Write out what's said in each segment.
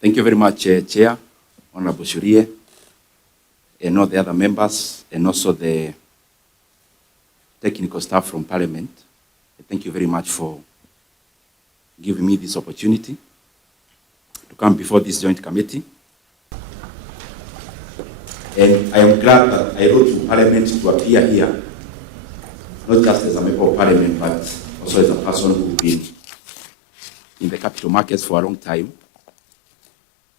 Thank you very much, Chair, Honorable Shurie, and all the other members, and also the technical staff from Parliament. Thank you very much for giving me this opportunity to come before this joint committee. And I am glad that I wrote to Parliament to appear here, not just as a member of Parliament, but also as a person who's been in the capital markets for a long time,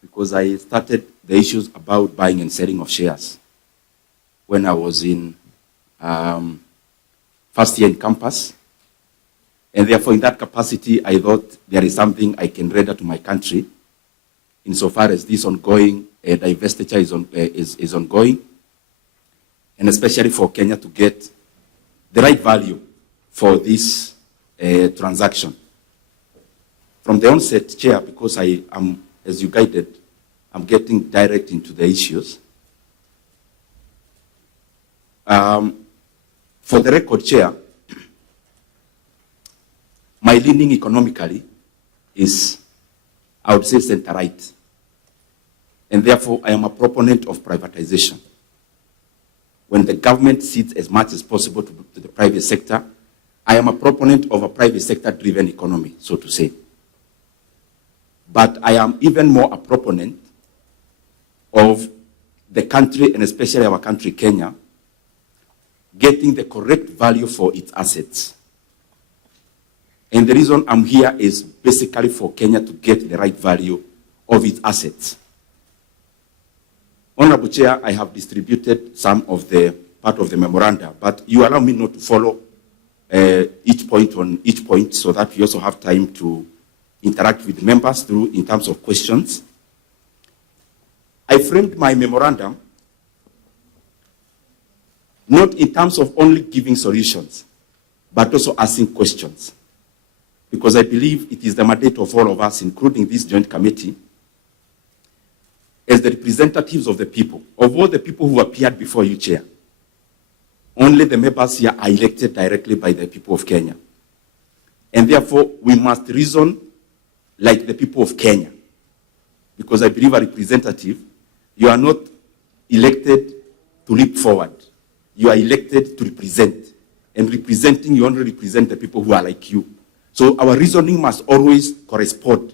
because I started the issues about buying and selling of shares when I was in first year in campus. And therefore, in that capacity, I thought there is something I can render to my country insofar as this ongoing divestiture is ongoing, and especially for Kenya to get the right value for this transaction. From the onset, Chair, because I am, as you guided, I'm getting direct into the issues. For the record, Chair, my leaning economically is, I would say, center-right. And therefore, I am a proponent of privatization. When the government cedes as much as possible to the private sector, I am a proponent of a private sector-driven economy, so to say. But I am even more a proponent of the country, and especially our country, Kenya, getting the correct value for its assets. And the reason I'm here is basically for Kenya to get the right value of its assets. Honorable Chair, I have distributed some of the part of the memoranda, but you allow me not to follow each point so that we also have time to interact with members through in terms of questions. I framed my memorandum not in terms of only giving solutions, but also asking questions. Because I believe it is the mandate of all of us, including this joint committee, as the representatives of the people, of all the people who appeared before you, Chair. Only the members here are elected directly by the people of Kenya. And therefore, we must reason like the people of Kenya. Because I believe a representative, you are not elected to leap forward. You are elected to represent. And representing, you only represent the people who are like you. So our reasoning must always correspond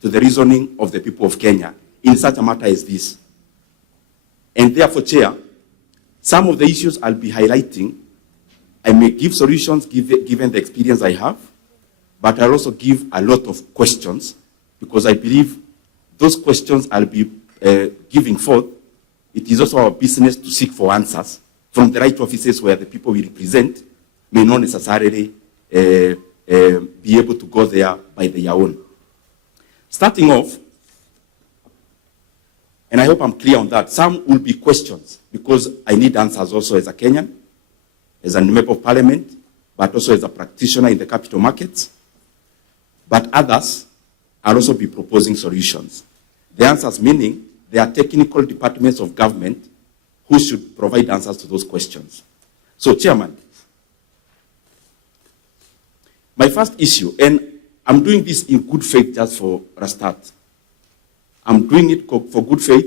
to the reasoning of the people of Kenya in such a matter as this. And therefore, Chair, some of the issues I'll be highlighting, I may give solutions given the experience I have, but I'll also give a lot of questions, because I believe those questions I'll be giving forth, it is also our business to seek for answers from the right offices where the people we represent may not necessarily be able to go there by their own. Starting off, and I hope I'm clear on that, some will be questions, because I need answers also as a Kenyan, as a member of Parliament, but also as a practitioner in the capital markets. But others, I'll also be proposing solutions. The answers meaning there are technical departments of government who should provide answers to those questions. So, Chairman, my first issue, and I'm doing this in good faith just for a start. I'm doing it for good faith.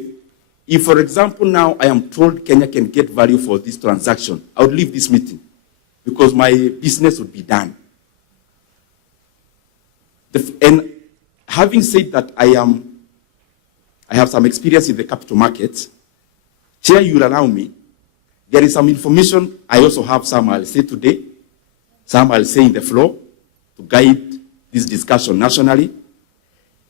If, for example, now I am told Kenya can get value for this transaction, I would leave this meeting because my business would be done. And having said that, I have some experience in the capital markets. Chair, you will allow me. There is some information. I also have some I'll say today, some I'll say in the floor to guide this discussion nationally.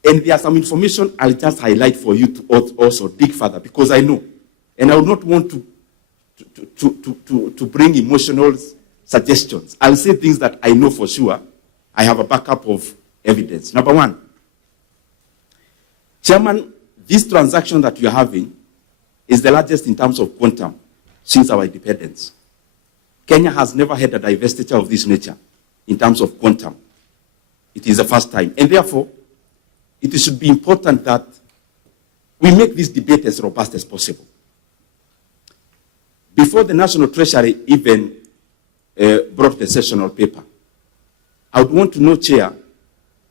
And there are some information I'll just highlight for you to also dig further, because I know. And I would not want to bring emotional suggestions. I'll say things that I know for sure. I have a backup of evidence. Number one, Chairman, this transaction that you're having is the largest in terms of quantum since our independence. Kenya has never had a divestiture of this nature in terms of quantum. It is the first time. And therefore, it should be important that we make this debate as robust as possible. Before the National Treasury even brought the sessional paper, I would want to know, Chair,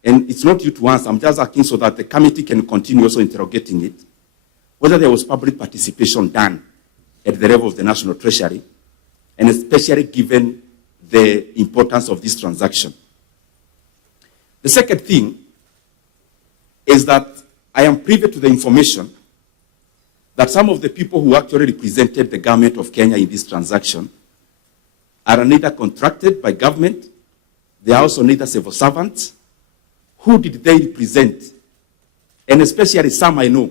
and it's not you to answer, I'm just asking so that the committee can continue also interrogating it, whether there was public participation done at the level of the National Treasury, and especially given the importance of this transaction. The second thing is that I am privy to the information that some of the people who actually represented the government of Kenya in this transaction are neither contracted by government, they are also neither civil servants. Who did they represent? And especially some I know.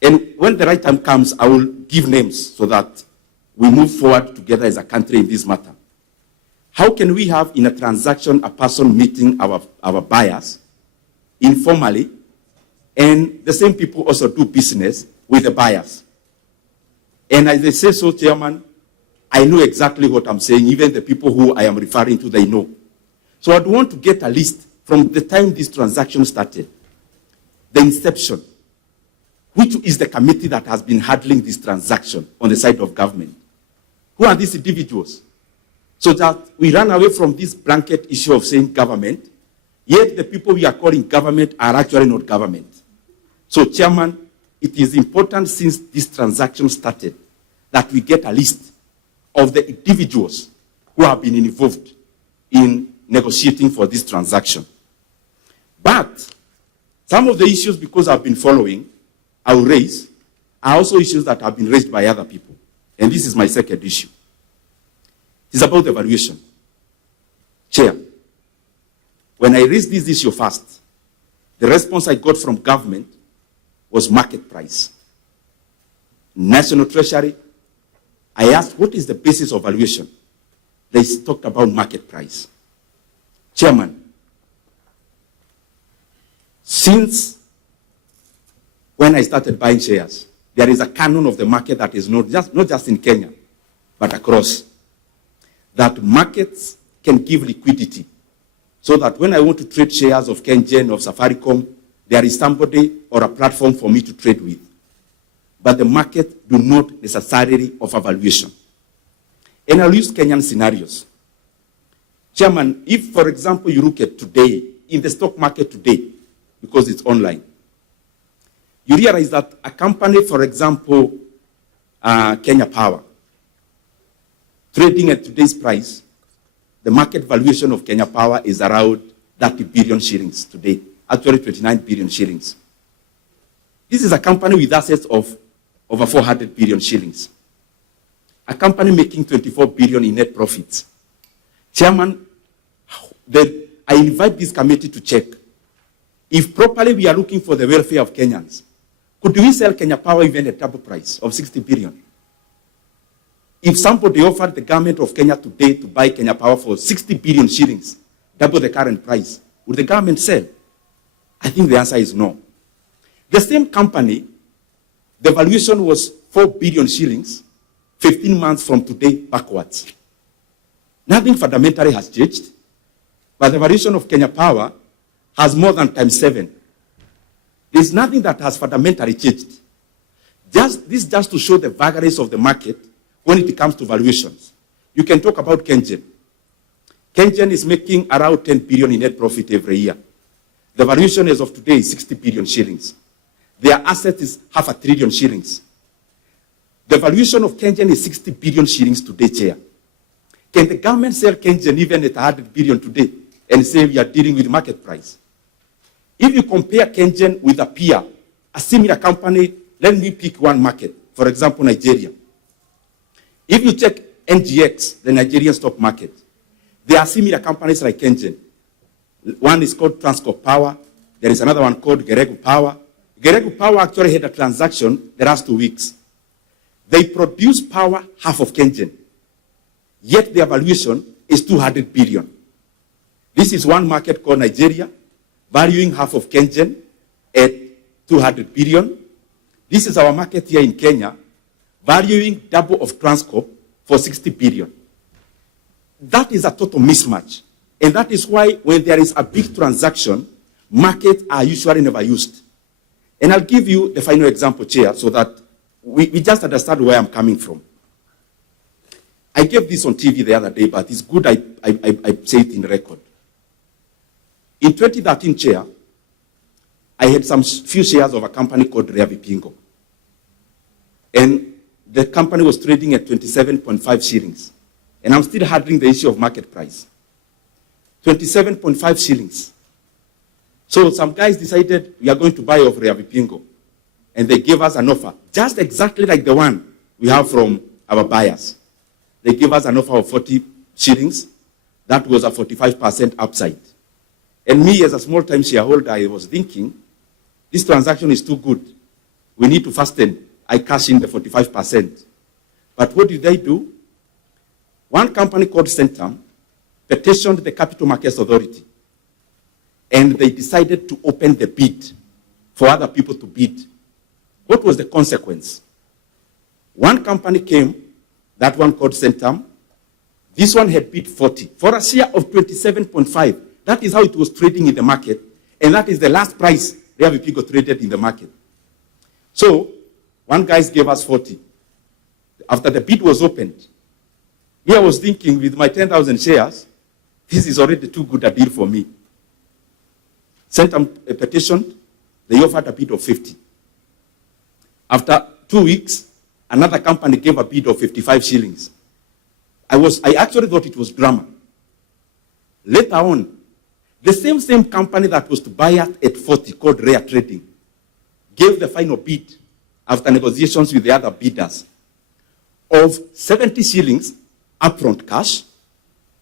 And when the right time comes, I will give names so that we move forward together as a country in this matter. How can we have in a transaction a person meeting our buyers informally, and the same people also do business with the buyers? And as they say so, Chairman, I know exactly what I'm saying. Even the people who I am referring to, they know. So I'd want to get a list from the time this transaction started, the inception, which is the committee that has been handling this transaction on the side of government. Who are these individuals? So that we run away from this blanket issue of saying government, yet the people we are calling government are actually not government. So, Chairman, it is important since this transaction started that we get a list of the individuals who have been involved in negotiating for this transaction. But some of the issues, because I've been following, I will raise, are also issues that have been raised by other people. And this is my second issue. It's about the valuation. Chair, when I raised this issue first, the response I got from government was market price. National Treasury, I asked, what is the basis of valuation? They talked about market price. Chairman, since when I started buying shares, there is a canon of the market that is not just in Kenya, but across. That markets can give liquidity. So that when I want to trade shares of KenGen, of Safaricom, there is somebody or a platform for me to trade with. But the market do not necessarily offer valuation. And I'll use Kenyan scenarios. Chairman, if, for example, you look at today, in the stock market today, because it's online, you realize that a company, for example, Kenya Power, trading at today's price, the market valuation of Kenya Power is around 30 billion shillings today, actually 29 billion shillings. This is a company with assets of over 400 billion shillings. A company making 24 billion in net profits. Chairman, I invite this committee to check if properly we are looking for the welfare of Kenyans. Could we sell Kenya Power even at double price of 60 billion? If somebody offered the government of Kenya today to buy Kenya Power for 60 billion shillings, double the current price, would the government sell? I think the answer is no. The same company, the valuation was 4 billion shillings, 15 months from today backwards. Nothing fundamentally has changed, but the valuation of Kenya Power has more than times 7. There's nothing that has fundamentally changed. This just to show the vagaries of the market when it comes to valuations. You can talk about KenGen. KenGen is making around 10 billion in net profit every year. The valuation as of today is 60 billion shillings. Their asset is 500 billion shillings. The valuation of KenGen is 60 billion shillings today, Chair. Can the government sell KenGen even at 100 billion today and say we are dealing with market price? If you compare KenGen with a peer, a similar company, let me pick one market, for example, Nigeria. If you check NGX, the Nigerian stock market, there are similar companies like KenGen. One is called Transcorp Power. There is another one called Geregu Power. Geregu Power actually had a transaction the last 2 weeks. They produce power half of KenGen, yet their valuation is 200 billion. This is one market called Nigeria, valuing half of KenGen at 200 billion. This is our market here in Kenya, valuing double of Transcorp for 60 billion. That is a total mismatch. And that is why when there is a big transaction, markets are usually never used. And I'll give you the final example, Chair, so that we just understand where I'm coming from. I gave this on TV the other day, but it's good I say it in record. In 2013, Chair, I had some few shares of a company called Rea Vipingo. And the company was trading at 27.5 shillings. And I'm still handling the issue of market price. 27.5 shillings. So some guys decided we are going to buy off Rea Vipingo. And they gave us an offer, just exactly like the one we have from our buyers. They gave us an offer of 40 shillings. That was a 45% upside. And me, as a small-time shareholder, I was thinking, this transaction is too good. We need to fasten. I cash in the 45%. But what did they do? One company called Centum petitioned the Capital Markets Authority. And they decided to open the bid for other people to bid. What was the consequence? One company came, that one called Centum. This one had bid 40 for a share of 27.5. That is how it was trading in the market. And that is the last price Rea Vipingo traded in the market. So, one guy gave us 40. After the bid was opened, me, I was thinking, with my 10,000 shares, this is already too good a deal for me. Sent a petition, they offered a bid of 50. After 2 weeks, another company gave a bid of 55 shillings. I actually thought it was drama. Later on, the same company that was to buy at 40, called Rare Trading, gave the final bid after negotiations with the other bidders of 70 shillings upfront cash,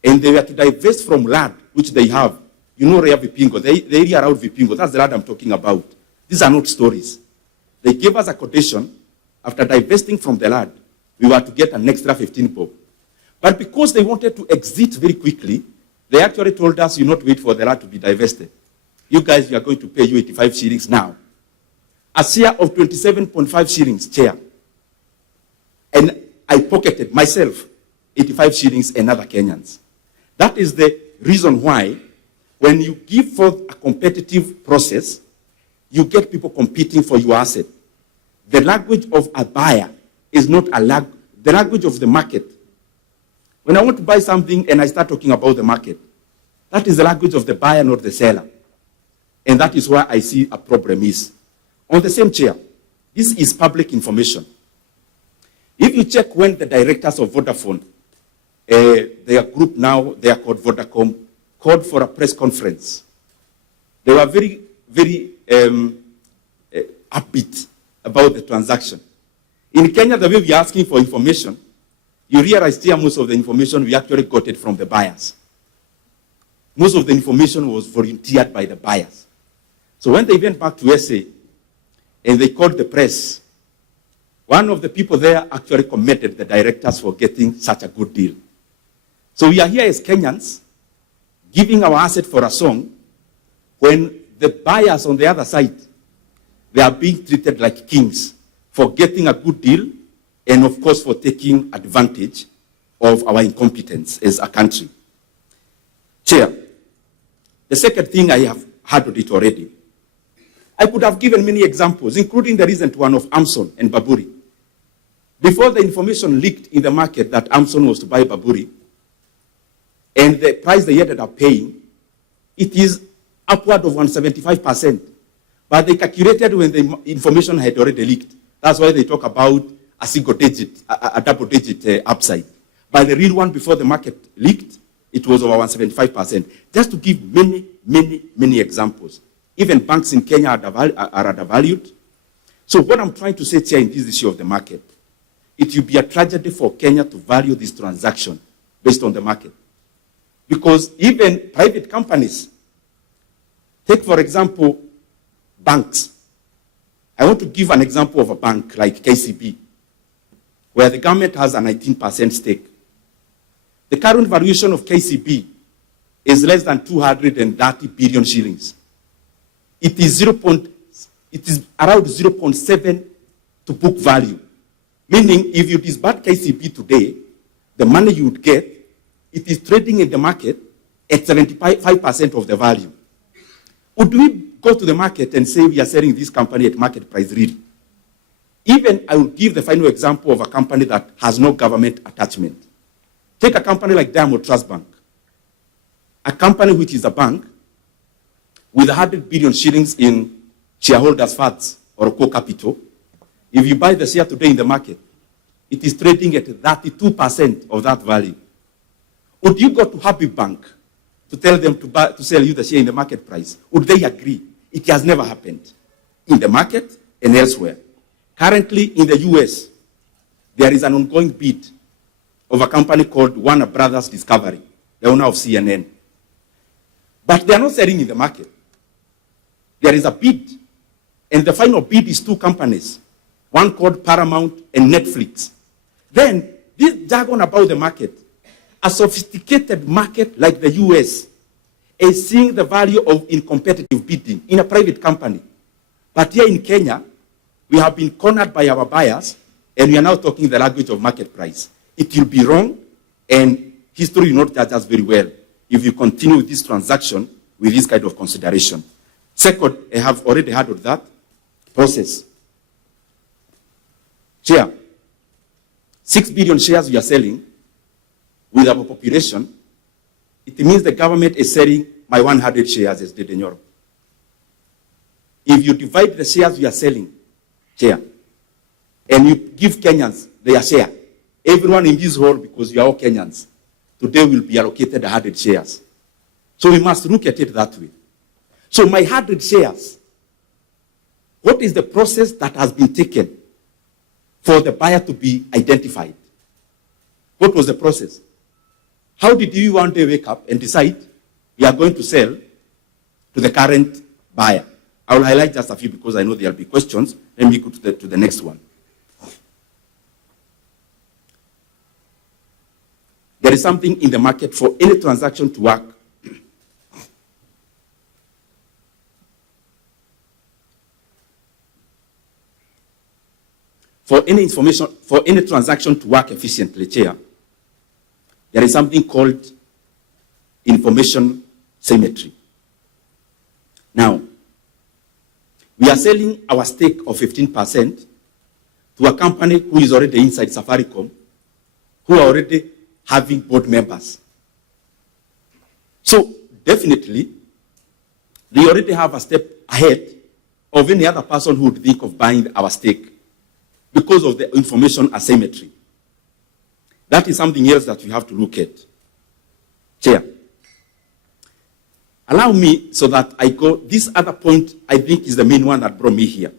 and they were to divest from land which they have. You know Rea Vipingo, the area around Vipingo, that's the land I'm talking about. These are not stories. They gave us a quotation. After divesting from the land, we were to get an extra 15 bob. But because they wanted to exit very quickly, they actually told us, you not wait for the land to be divested. You guys, we are going to pay you 85 shillings now. A share of 27.5 shillings, Chair. And I pocketed myself 85 shillings and other Kenyans. That is the reason why when you give forth a competitive process, you get people competing for your asset. The language of a buyer is not the language of the market. When I want to buy something and I start talking about the market, that is the language of the buyer, not the seller. And that is where I see a problem is. On the same chair, this is public information. If you check when the directors of Vodafone, their group now, they are called Vodacom, called for a press conference, they were very, very upbeat about the transaction. In Kenya, the way we are asking for information, you realize here most of the information we actually got it from the buyers. Most of the information was volunteered by the buyers. So when they went back to SA and they called the press, one of the people there actually commended the directors for getting such a good deal. So we are here as Kenyans giving our asset for a song when the buyers on the other side, they are being treated like kings for getting a good deal and, of course, for taking advantage of our incompetence as a country. Chair, the second thing I have handled it already. I could have given many examples, including the recent one of Amson and Baburi. Before the information leaked in the market that Amson was to buy Baburi, and the price they ended up paying, it is upward of 175%. But they calculated when the information had already leaked. That's why they talk about a single digit, a double digit upside. But the real one before the market leaked, it was over 175%. Just to give many, many, many examples. Even banks in Kenya are undervalued. So what I'm trying to say here in this issue of the market, it will be a tragedy for Kenya to value this transaction based on the market. Because even private companies, take for example, banks. I want to give an example of a bank like KCB, where the government has a 19% stake. The current valuation of KCB is less than 230 billion shillings. It is around 0.7 to book value. Meaning, if you disband KCB today, the money you would get, it is trading in the market at 75% of the value. Would we go to the market and say we are selling this company at market price really? Even I will give the final example of a company that has no government attachment. Take a company like Diamond Trust Bank, a company which is a bank, with 100 billion shillings in shareholders' funds or co-capital, if you buy the share today in the market, it is trading at 32% of that value. Would you go to Happy Bank to tell them to sell you the share in the market price? Would they agree? It has never happened in the market and elsewhere. Currently in the US, there is an ongoing bid of a company called Warner Brothers Discovery, the owner of CNN. But they are not selling in the market. There is a bid, and the final bid is two companies, one called Paramount and Netflix. Then, this jargon about the market, a sophisticated market like the US is seeing the value of in competitive bidding in a private company. But here in Kenya, we have been cornered by our buyers, and we are now talking the language of market price. It will be wrong, and history will not judge us very well if you continue with this transaction with this kind of consideration. Second, I have already heard of that process. Chair, 6 billion shares we are selling with our population, it means the government is selling my 100 shares as did in Europe. If you divide the shares we are selling, Chair, and you give Kenyans their share, everyone in this hall, because you are all Kenyans, today will be allocated 100 shares. So we must look at it that way. So my 100 shares, what is the process that has been taken for the buyer to be identified? What was the process? How did you one day wake up and decide you are going to sell to the current buyer? I will highlight just a few because I know there will be questions. Let me go to the next one. There is something in the market for any transaction to work. For any transaction to work efficiently, Chair, there is something called information symmetry. Now, we are selling our stake of 15% to a company who is already inside Safaricom, who are already having board members. So, definitely, they already have a step ahead of any other person who would think of buying our stake because of the information asymmetry. That is something else that we have to look at. Chair, allow me so that I go, this other point I think is the main one that brought me here.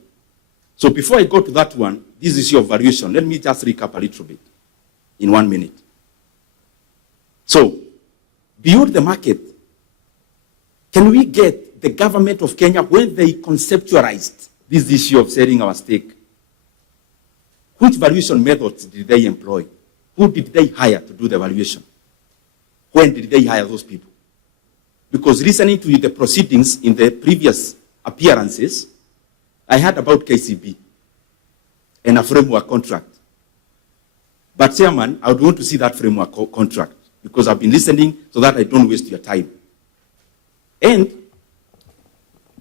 So before I go to that one, this issue of valuation, let me just recap a little bit in 1 minute. So, beyond the market, can we get the government of Kenya, when they conceptualized this issue of selling our stake, which valuation methods did they employ? Who did they hire to do the valuation? When did they hire those people? Because listening to the proceedings in the previous appearances, I heard about KCB and a framework contract. But Chairman, I would want to see that framework contract because I've been listening so that I don't waste your time. And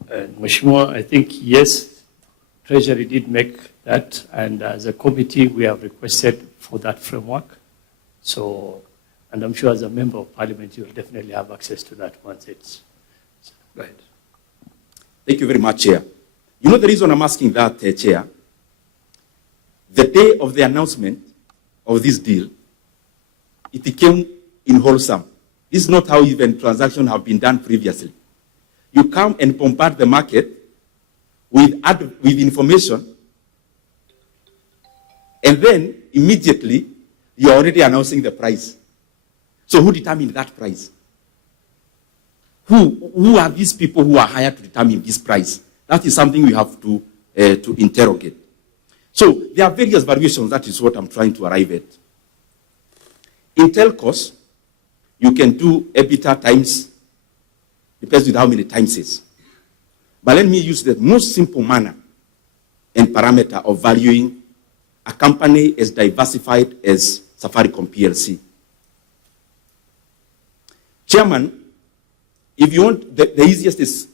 Mheshimiwa, I think, yes, Treasury did make that, and as a committee, we have requested for that framework. So, and I'm sure as a member of Parliament, you will definitely have access to that once it's right. Thank you very much, Chair. You know the reason I'm asking that, Chair? The day of the announcement of this deal, it came in wholesome. This is not how even transactions have been done previously. You come and bombard the market with information, and then immediately you're already announcing the price. So who determined that price? Who are these people who are hired to determine this price? That is something we have to interrogate. So there are various variations. That is what I'm trying to arrive at. In telcos, you can do EBITDA times, depends on how many times it is. But let me use the most simple manner and parameter of valuing a company as diversified as Safaricom PLC. Chairman, if you want, the easiest is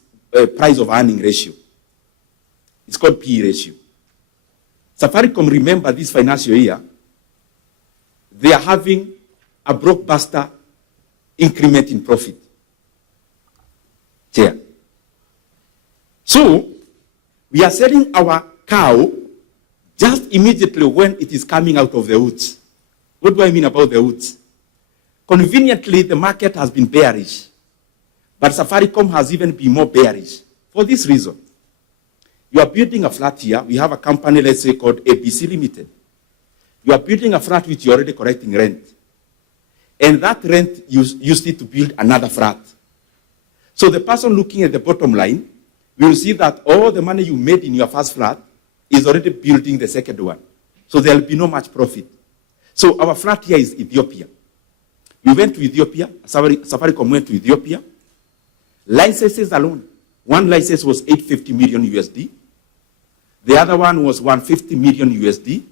price of earning ratio. It's called PE ratio. Safaricom, remember this financial year, they are having a blockbuster increment in profit. Chair. So we are selling our cow just immediately when it is coming out of the woods. What do I mean about the woods? Conveniently, the market has been bearish, but Safaricom has even been more bearish for this reason. You are building a flat here. We have a company, let's say, called ABC Limited. You are building a flat which you're already collecting rent. And that rent, you used it to build another flat. So the person looking at the bottom line will see that all the money you made in your first flat is already building the second one. So there will be no much profit. So our flat here is Ethiopia. We went to Ethiopia. Safaricom went to Ethiopia. Licenses alone. One license was 850 million USD. The other one was 150 million USD.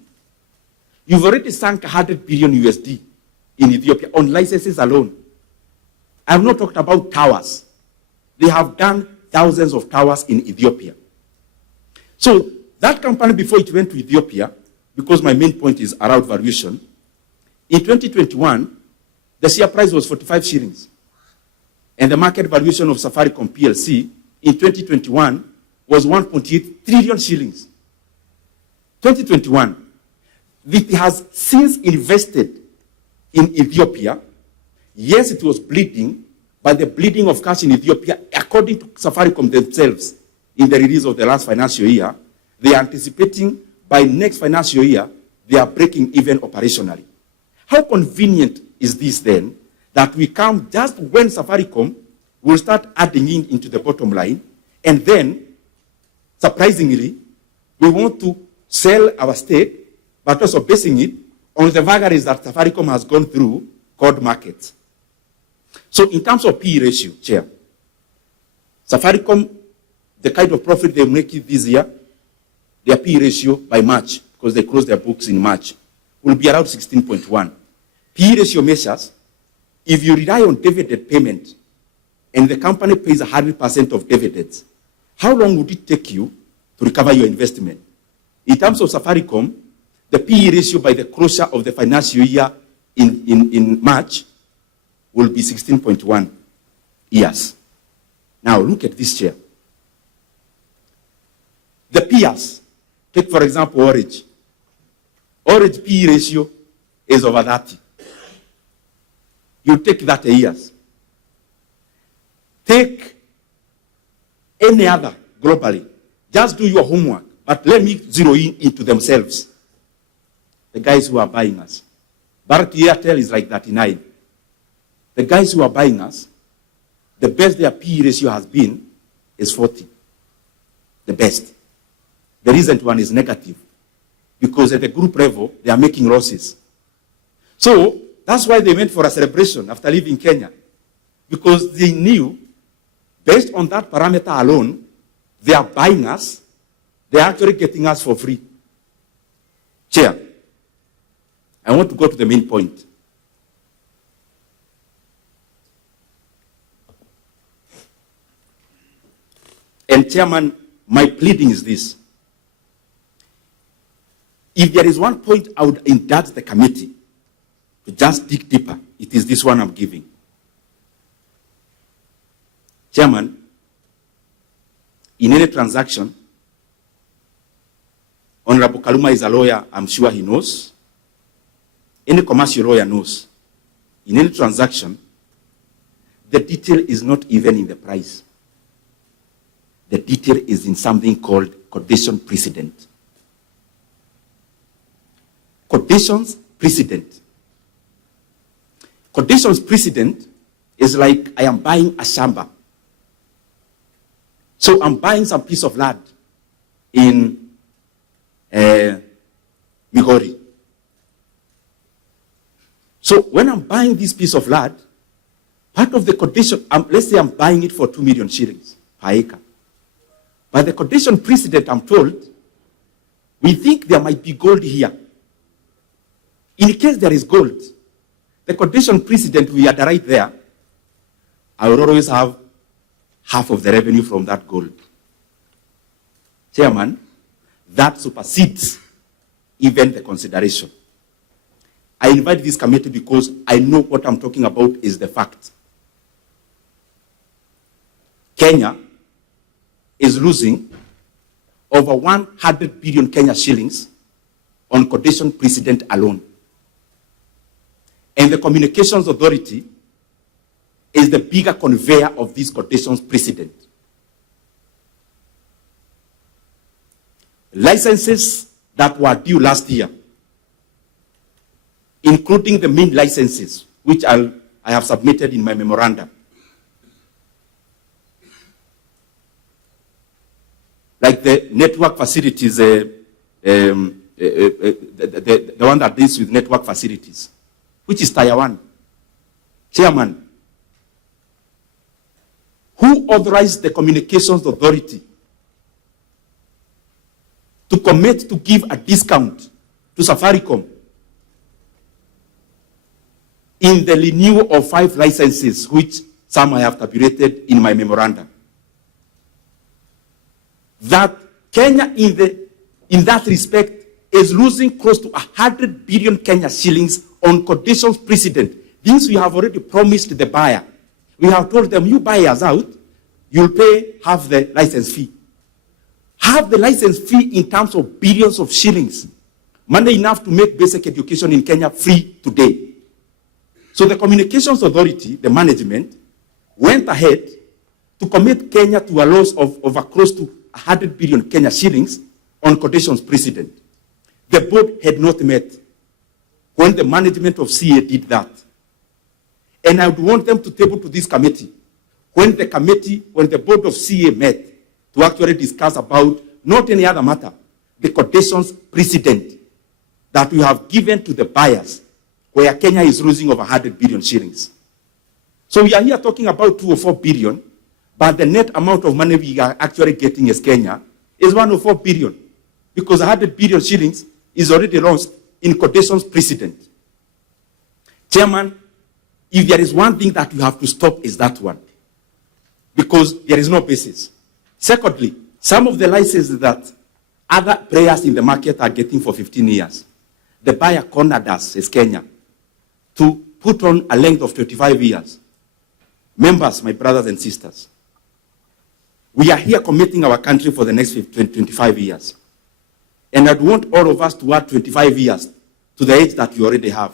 You've already sunk 100 billion USD in Ethiopia on licenses alone. I've not talked about towers. They have done thousands of towers in Ethiopia. So that company, before it went to Ethiopia, because my main point is around valuation, in 2021, the share price was 45 shillings. And the market valuation of Safaricom PLC in 2021 was 1.8 trillion shillings. 2021. It has since invested in Ethiopia. Yes, it was bleeding, but the bleeding of cash in Ethiopia, according to Safaricom themselves, in the release of the last financial year, they are anticipating by next financial year, they are breaking even operationally. How convenient is this then, that we come just when Safaricom will start adding into the bottom line, and then, surprisingly, we want to sell our stake, but also basing it on the vagaries that Safaricom has gone through called markets. So in terms of PE ratio, Chair, Safaricom, the kind of profit they make this year, their PE ratio by March, because they closed their books in March, will be around 16.1. PE ratio measures, if you rely on dividend payment and the company pays 100% of dividends, how long would it take you to recover your investment? In terms of Safaricom, the PE ratio by the closure of the financial year in March will be 16.1 years. Now look at this, Chair. The peers, take for example Orange. Orange PE ratio is over 30. You take that years. Take any other globally. Just do your homework. But let me zero in into themselves. The guys who are buying us. Bharti Airtel is like 39. The guys who are buying us, the best their PE ratio has been is 40. The best. The recent one is negative. Because at the group level, they are making losses. So, that's why they went for a celebration after leaving Kenya. Because they knew, based on that parameter alone, they are buying us, they are actually getting us for free. Chair, I want to go to the main point. And Chairman, my pleading is this. If there is one point I would indulge the committee to just dig deeper, it is this one I'm giving. Chairman, in any transaction, Honorable Kaluma is a lawyer, I'm sure he knows. Any commercial lawyer knows. In any transaction, the detail is not even in the price. The detail is in something called condition precedent. Conditions precedent. Conditions precedent is like I am buying a shamba. So I'm buying some piece of land in Migori. So when I'm buying this piece of land, part of the condition, let's say I'm buying it for 2 million shillings per acre. By the condition precedent, I'm told, we think there might be gold here. In case there is gold, the condition precedent we had right there, I will always have half of the revenue from that gold. Chairman, that supersedes even the consideration. I invite this committee because I know what I'm talking about is the fact. Kenya is losing over 100 billion Kenya shillings on quotation precedent alone. And the Communications Authority is the bigger conveyor of these quotations precedent. Licenses that were due last year, including the main licenses, which I have submitted in my memorandum, like the network facilities, the one that deals with network facilities, which is Tier 1. Chairman, who authorized the Communications Authority to commit to give a discount to Safaricom in the renewal of 5 licenses, which some I have tabulated in my memorandum? That Kenya in that respect is losing close to 100 billion Kenya shillings on conditions precedent. Things we have already promised the buyer. We have told them, you buy us out, you'll pay half the license fee. Half the license fee in terms of billions of shillings. Money enough to make basic education in Kenya free today. So the Communications Authority, the management, went ahead to commit Kenya to a loss of over close to 100 billion Kenya shillings on conditions precedent. The board had not met when the management of CA did that. And I would want them to table to this committee when the board of CA met to actually discuss about not any other matter, the conditions precedent that we have given to the buyers where Kenya is losing over 100 billion shillings. So we are here talking about 2 or 4 billion, but the net amount of money we are actually getting as Kenya is 1 or 4 billion, because 100 billion shillings is already lost in conditions precedent. Chairman, if there is one thing that you have to stop, is that one, because there is no basis. Secondly, some of the licenses that other players in the market are getting for 15 years, the buyer cornered us as Kenya to put on a length of 25 years. Members, my brothers and sisters, we are here committing our country for the next 25 years. And I'd want all of us to add 25 years to the age that we already have.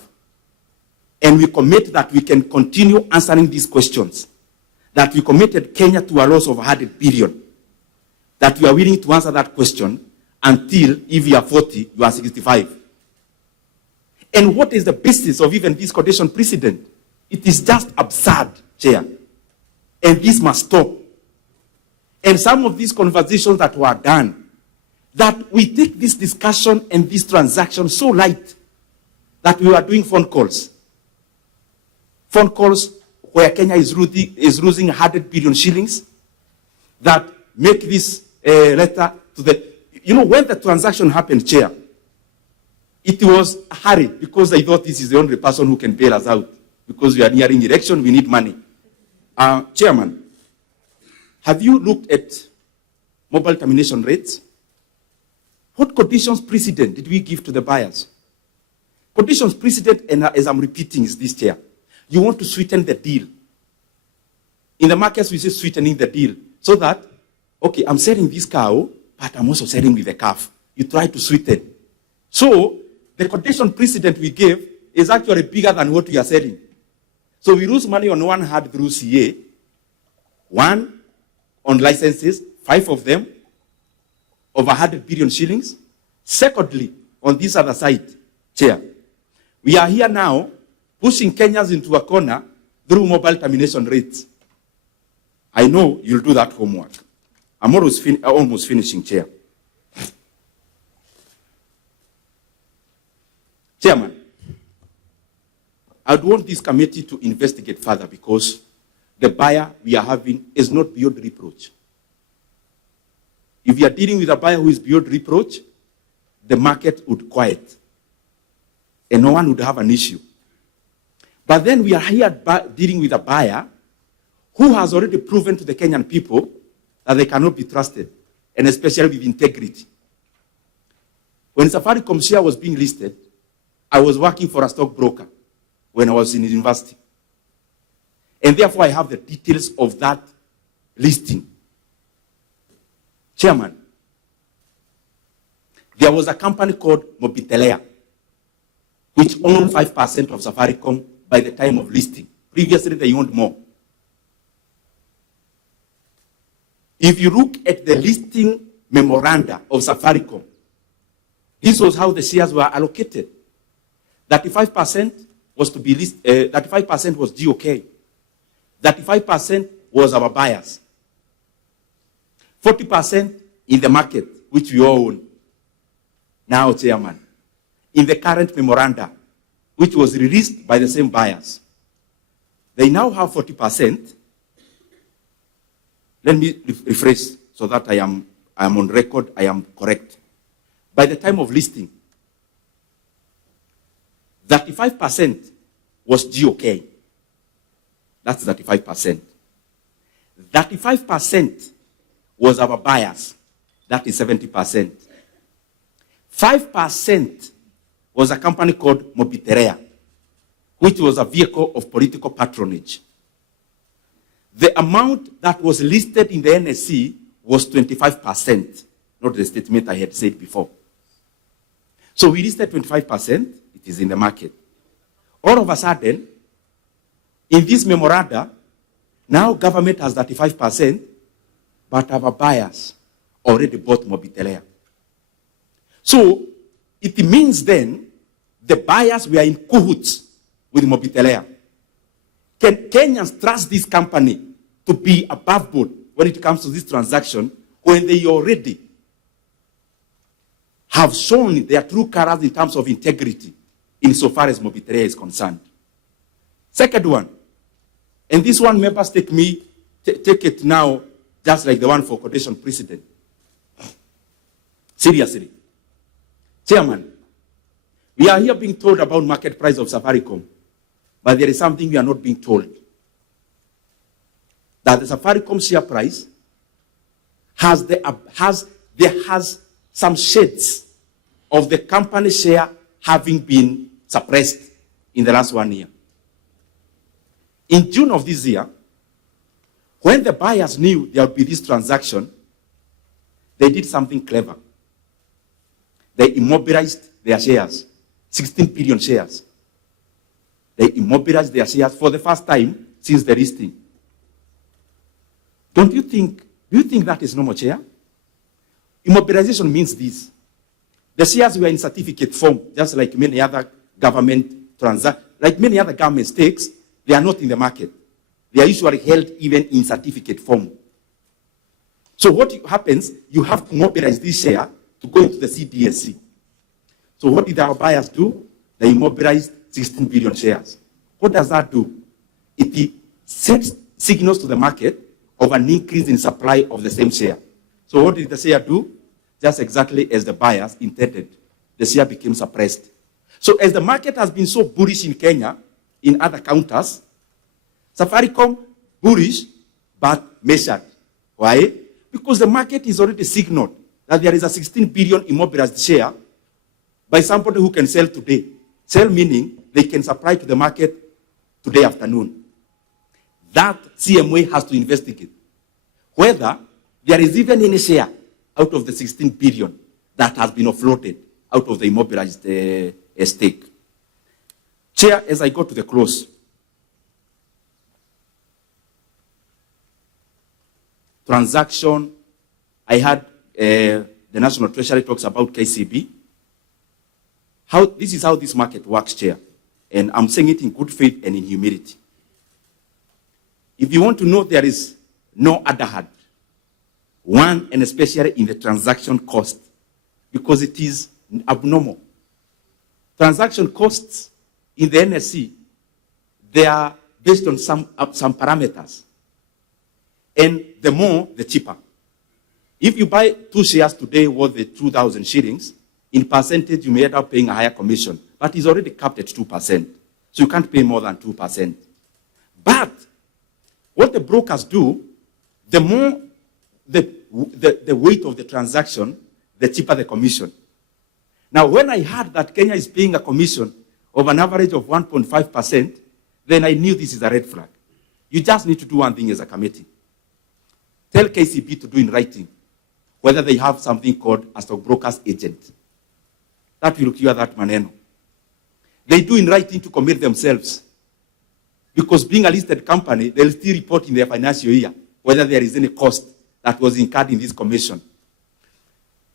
And we commit that we can continue answering these questions, that we committed Kenya to a loss of 100 billion, that we are willing to answer that question until, if you are 40, you are 65. And what is the basis of even this condition precedent? It is just absurd, Chair. And this must stop. And some of these conversations that were done, that we take this discussion and this transaction so light that we are doing phone calls. Phone calls where Kenya is losing 100 billion shillings, that make this letter to the... when the transaction happened, Chair, it was a hurry because I thought this is the only person who can bail us out because we are nearing election, we need money. Chairman, have you looked at mobile termination rates? What conditions precedent did we give to the buyers? Conditions precedent, and as I'm repeating, is this, Chair. You want to sweeten the deal. In the markets, we say sweetening the deal. So that, okay, I'm selling this cow, but I'm also selling with the calf. You try to sweeten. So, the condition precedent we gave is actually bigger than what we are selling. So we lose money on one hand through CA, 1 on licenses, 5 of them, over 100 billion shillings. Secondly, on this other side, Chair, we are here now pushing Kenyans into a corner through mobile termination rates. I know you'll do that homework. I'm almost finishing, Chair. Chairman, I'd want this committee to investigate further because the buyer we are having is not beyond reproach. If we are dealing with a buyer who is beyond reproach, the market would quiet and no one would have an issue. But then we are here dealing with a buyer who has already proven to the Kenyan people that they cannot be trusted, and especially with integrity. When Safaricom share was being listed, I was working for a stockbroker when I was in university. And therefore, I have the details of that listing. Chairman, there was a company called Mobitelea, which owned 5% of Safaricom by the time of listing. Previously, they owned more. If you look at the listing memoranda of Safaricom, this was how the shares were allocated. 35% was to be 35% was GoK. 35% was our buyers. 40% in the market, which we own. Now, Chairman, in the current memoranda, which was released by the same buyers, they now have 40%. Let me rephrase so that I am on record, I am correct. By the time of listing, 35% was GoK. That's 35%. 35% was our buyers. That is 70%. 5% was a company called Mobitelea, which was a vehicle of political patronage. The amount that was listed in the NSC was 25%, not the statement I had said before. So we listed 25%, it is in the market. All of a sudden, in this memoranda, now government has 35%, but our buyers already bought Mobitelea. So it means then the buyers were in cahoots with Mobitelea. Can Kenyans trust this company to be above board when it comes to this transaction when they already have shown their true colors in terms of integrity insofar as Mobitelea is concerned? Second one, and this one members take it now just like the one for quotation precedent. Seriously. Chairman, we are here being told about market price of Safaricom, but there is something we are not being told. That the Safaricom share price has some shades of the company share having been suppressed in the last 1 year. In June of this year, when the buyers knew there would be this transaction, they did something clever. They immobilized their shares, 16 billion shares. They immobilized their shares for the first time since the listing. Do you think that is normal, Chair? Immobilization means this. The shares were in certificate form, just like many other government like many other government stakes, they are not in the market. They are usually held even in certificate form. So what happens, you have to mobilize this share to go into the CDSC. So what did our buyers do? They immobilized 16 billion shares. What does that do? It sets signals to the market of an increase in supply of the same share. So what did the share do? Just exactly as the buyers intended. The share became suppressed. So as the market has been so bullish in Kenya, in other counters, Safaricom bullish but measured. Why? Because the market is already signaled that there is a 16 billion immobilized share by somebody who can sell today. Sell meaning they can supply to the market today afternoon. That CMA has to investigate whether there is even any share out of the 16 billion that has been offloaded out of the immobilized stake. Chair, as I go to the close, transaction, I had the National Treasury talks about KCB. This is how this market works, Chair. And I'm saying it in good faith and in humility. If you want to know, there is no other hand. One, and especially in the transaction cost, because it is abnormal. Transaction costs in the NSC, they are based on some parameters. And the more, the cheaper. If you buy 2 shares today worth 2,000 shillings, in percentage, you may end up paying a higher commission, but it's already capped at 2%. So you can't pay more than 2%. But what the brokers do, the more the weight of the transaction, the cheaper the commission. Now, when I heard that Kenya is paying a commission of an average of 1.5%, then I knew this is a red flag. You just need to do one thing as a committee. Tell KCB to do in writing whether they have something called a stockbroker's agent. That will cure that maneno. They do in writing to commit themselves. Because being a listed company, they'll still report in their financial year whether there is any cost that was incurred in this commission.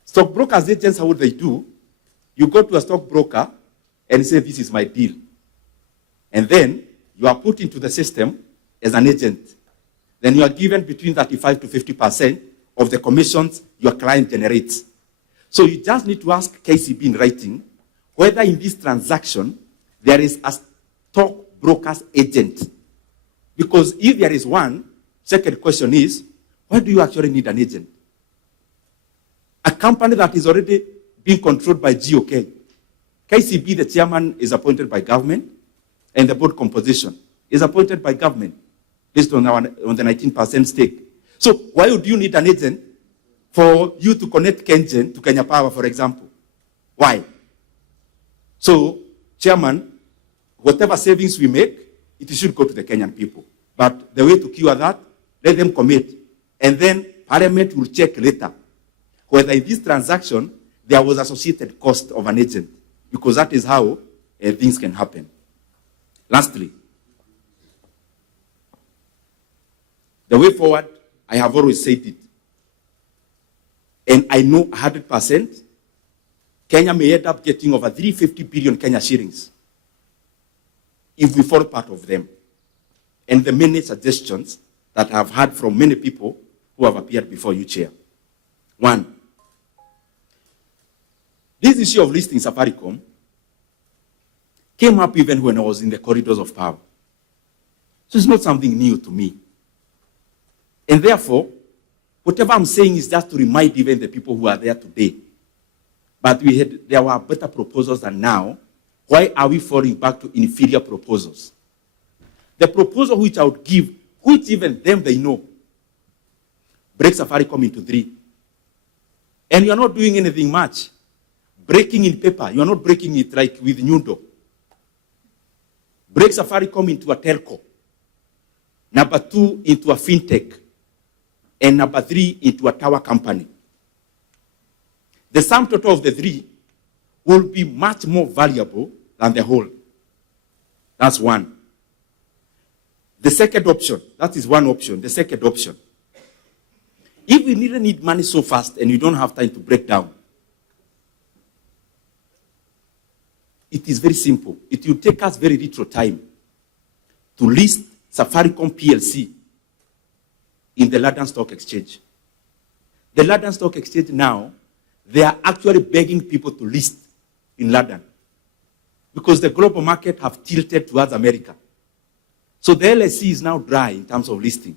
Stockbrokers agents, how would they do? You go to a stockbroker and say, this is my deal. And then you are put into the system as an agent. Then you are given between 35 to 50% of the commissions your client generates. So you just need to ask KCB in writing whether in this transaction there is a stockbroker's agent. Because if there is one, second question is, why do you actually need an agent? A company that is already being controlled by GoK. KCB, the chairman, is appointed by government, and the board composition is appointed by government based on the 19% stake. So why would you need an agent for you to connect Kengen to Kenya Power, for example? Why? So, chairman, whatever savings we make, it should go to the Kenyan people. But the way to cure that, let them commit. And then Parliament will check later whether in this transaction there was associated cost of an agent, because that is how things can happen. Lastly, the way forward, I have always said it, and I know 100%, Kenya may end up getting over 350 billion Kenya shillings if we follow part of them. And the many suggestions that I have heard from many people who have appeared before you, Chair. One, this issue of listing Safaricom came up even when I was in the corridors of power. So it's not something new to me. And therefore, whatever I'm saying is just to remind even the people who are there today. But there were better proposals than now. Why are we falling back to inferior proposals? The proposal which I would give, which even them they know, break Safaricom into 3. And you are not doing anything much. Breaking in paper, you are not breaking it like with Nyundo. Break Safaricom into a telco. Number 2, into a fintech. And number 3, into a tower company. The sum total of the 3 will be much more valuable than the whole. That's one. The second option, that is one option. The second option, if we really need money so fast and you don't have time to break down, it is very simple. It will take us very little time to list Safaricom PLC in the London Stock Exchange. The London Stock Exchange now, they are actually begging people to list in London because the global market have tilted towards America. So the LSE is now dry in terms of listing.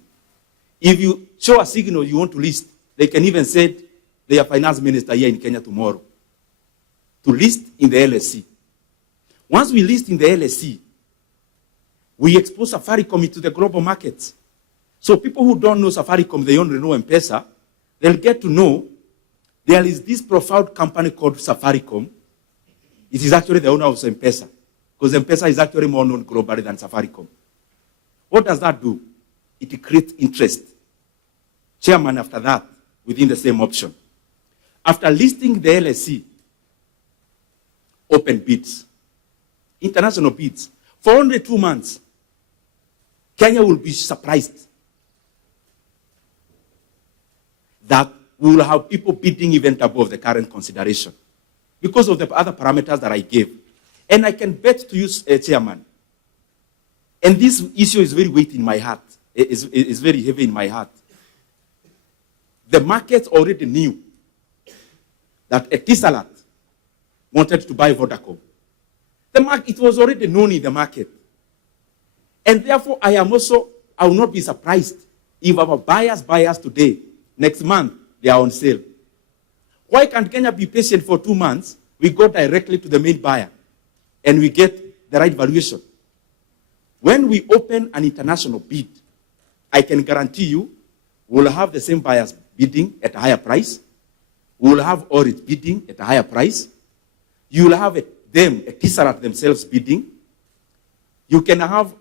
If you show a signal you want to list, they can even send their finance minister here in Kenya tomorrow to list in the LSE. Once we list in the LSE, we expose Safaricom into the global markets. So people who don't know Safaricom, they only know M-Pesa, they'll get to know there is this profound company called Safaricom. It is actually the owner of M-Pesa, because M-Pesa is actually more known globally than Safaricom. What does that do? It creates interest. Chairman, after that, within the same option. After listing the LSE, open bids, international bids, for only 2 months, Kenya will be surprised that we will have people bidding even above the current consideration because of the other parameters that I gave. And I can bet to you, Chairman, and this issue is very weighty in my heart, is very heavy in my heart. The market already knew that Etisalat wanted to buy Vodacom. It was already known in the market. And therefore, I will not be surprised if our buyers today, next month, they are on sale. Why can't Kenya be patient for 2 months? We go directly to the main buyer and we get the right valuation. When we open an international bid, I can guarantee you we'll have the same buyers bidding at a higher price. We'll have Orit bidding at a higher price. You'll have them, Etisalat themselves bidding. You can have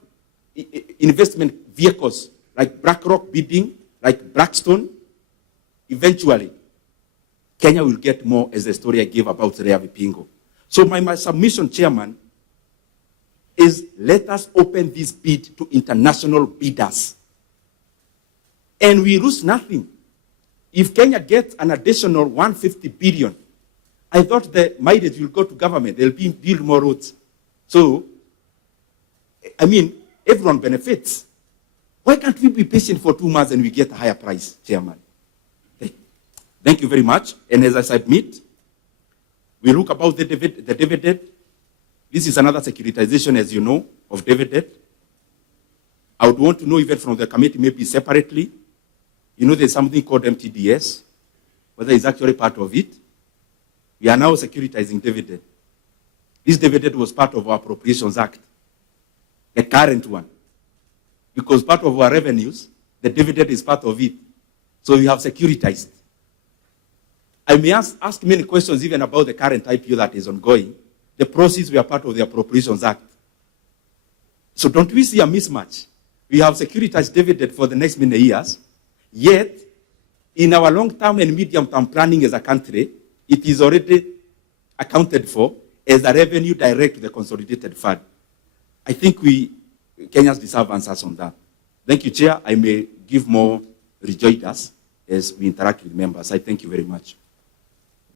investment vehicles like BlackRock bidding, like Blackstone. Eventually, Kenya will get more, as the story I gave about Rea Vipingo. So my submission, Chairman, is let us open this bid to international bidders. And we lose nothing. If Kenya gets an additional 150 billion, I thought the mileage will go to government. They'll build more roads. So, I mean, everyone benefits. Why can't we be patient for 2 months and we get a higher price, Chairman? Thank you very much. And as I submit, we look about the dividend. This is another securitization, as you know, of dividend. I would want to know even from the committee, maybe separately. You know, there's something called MTDS, whether it's actually part of it. We are now securitizing dividend. This dividend was part of our Appropriations Act, the current one. Because part of our revenues, the dividend is part of it. So we have securitized. I may ask many questions even about the current IPO that is ongoing. The proceeds were part of the Appropriations Act. So don't we see a mismatch? We have securitized dividend for the next many years, yet in our long-term and medium-term planning as a country, it is already accounted for as a revenue direct to the consolidated fund. I think Kenyans deserve answers on that. Thank you, Chair. I may give more rejoinders as we interact with members. I thank you very much.